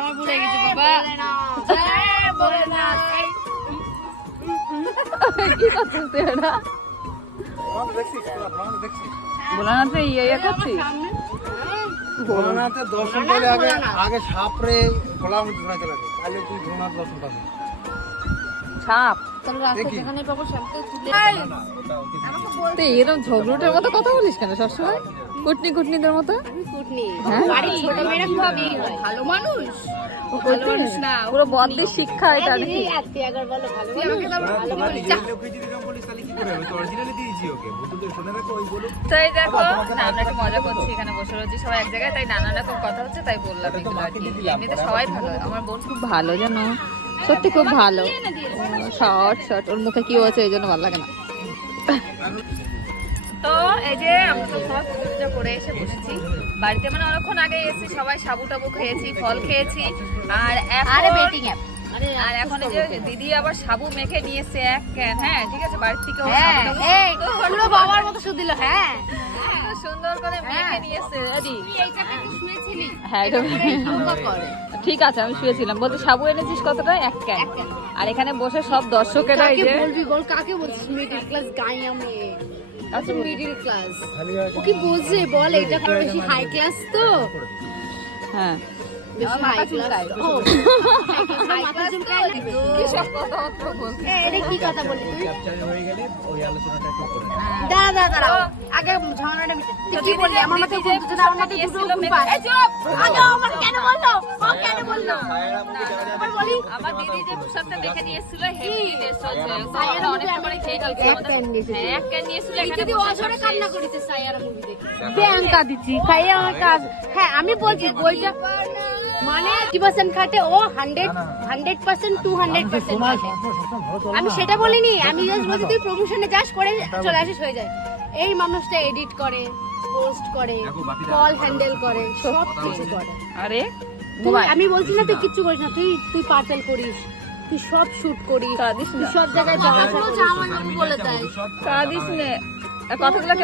আমার ভুলে গেছে বাবা। বলে না কি করছিস তুই এটা? ভোলানাথে ইয়ে করছি। ভোলানাথের দর্শন পেলে আগে সাপরে খোলা মধ্যে ধরাতে লাগে, তাহলে তুই ভোলানাথ দর্শন পাবি। সাপ? তাহলে রাস্তা যেখানে পাবো সামনে তুলে তুই এরকম ঝগড়ুটের মতো কথা বলিস কেন সবসময়? কুটনিদের মতো? কুটনি হ্যাঁ? বাড়ির ছোট মেয়েরা ভাবি ভালো মানুষ, ভালো মানুষ না পুরো বদ্দির শিক্ষা এটা নাকি? আজকে একবার বলো ভালো মানুষ, ভালো মানুষ। তাই দেখো না, আমরা একটু মজা করছি, এখানে বসে রয়েছি সবাই এক জায়গায়, তাই নানা রকম কথা হচ্ছে, তাই বললাম এগুলো আর কি। এমনিতে সবাই ভালো, আমার বোন খুব ভালো জানো, সত্যি খুব ভালো। শর্ট ওর মুখে কি হয়েছে এই জন্য ভালো লাগে না। তো এই যে আমরা তো সবাই পুজো করে এসে বসেছি বাড়িতে, মানে অনেকক্ষণ আগে এসেছি, সবাই সাবু টাবু খেয়েছি, ফল খেয়েছি, আর বেটিং অ্যাপ আর এখন এই যে দিদি আবার সাবু মেখে নিয়ে এসছে এক ক্যান। হ্যাঁ ঠিক আছে, বাড়ির থেকে হ্যাঁ এই পুরো বাবার মতো শুধু দিল। হ্যাঁ সুন্দর করে মেখে নিয়ে এসছে রেডি। তুই এইটাতে কি শুয়েছিলি? হ্যাঁ এটা যোগা করে ঠিক আছে, আমি শুয়েছিলাম। বলতে সাবু এনেছিস কতটা? এক ক্যান। আর এখানে বসে সব দর্শকেরা এই কাকে যে বলবি বল, কাকে বলছিস? মিডল ক্লাস গাই আমি, আচ্ছা মিডল ক্লাস। ও কি বোঝে বল? এটা কারণ বেশি হাই ক্লাস তো, হ্যাঁ বেশি হাই ক্লাস। ও হাই ক্লাস কি সব কথাবার্তা বলছিস? এটা কি কথা বলি তুই? ক্যাপচারে হয়ে গেলে ওই আলোচনাটা একটু করে নেব। দাঁড়াও আগে ঝামেলাটা মিটে। তুই কি বললি? আমার মাথায় ঘুম তুই আমার মাথায় দুটো ঘুম পায়। এই চুপ! আগে আমার কেন বললো? ও কেন বললো? আবার বলি আমার দিদি যে পোশাকটা দেখে নিয়ে এসেছিল হেভি টেস্ট হচ্ছে, সায়ারা অনেকটা করে খেয়ে গেছে। হ্যাঁ এক ক্যান নিয়ে এসেছিল, এই এখানে যদি বসে অজরে সব কান্না করেছে সাইয়ারা মুভি দেখে। ব্যাংকা দিচ্ছি খাইয়ে আমার কাজ। হ্যাঁ আমি বলছি বইটা মানে 50% খাটে ও 100% 200% খাটে। আমি সেটা বলিনি, আমি জাস্ট বলছি তুই প্রমোশনে যাস, করে চলে আসিস, হয়ে যায়। এই মানুষটা এডিট করে, পোস্ট করে, কল হ্যান্ডেল করে, সব কিছু করে। আরে আমি বলছি না তুই কিচ্ছু করিস না, তুই পার্সেল করিস, তুই সব শুট করিস, কাঁদিস তুই না, সব জায়গায় যাওয়া আসা করিস। কাঁদিস না, কথাগুলো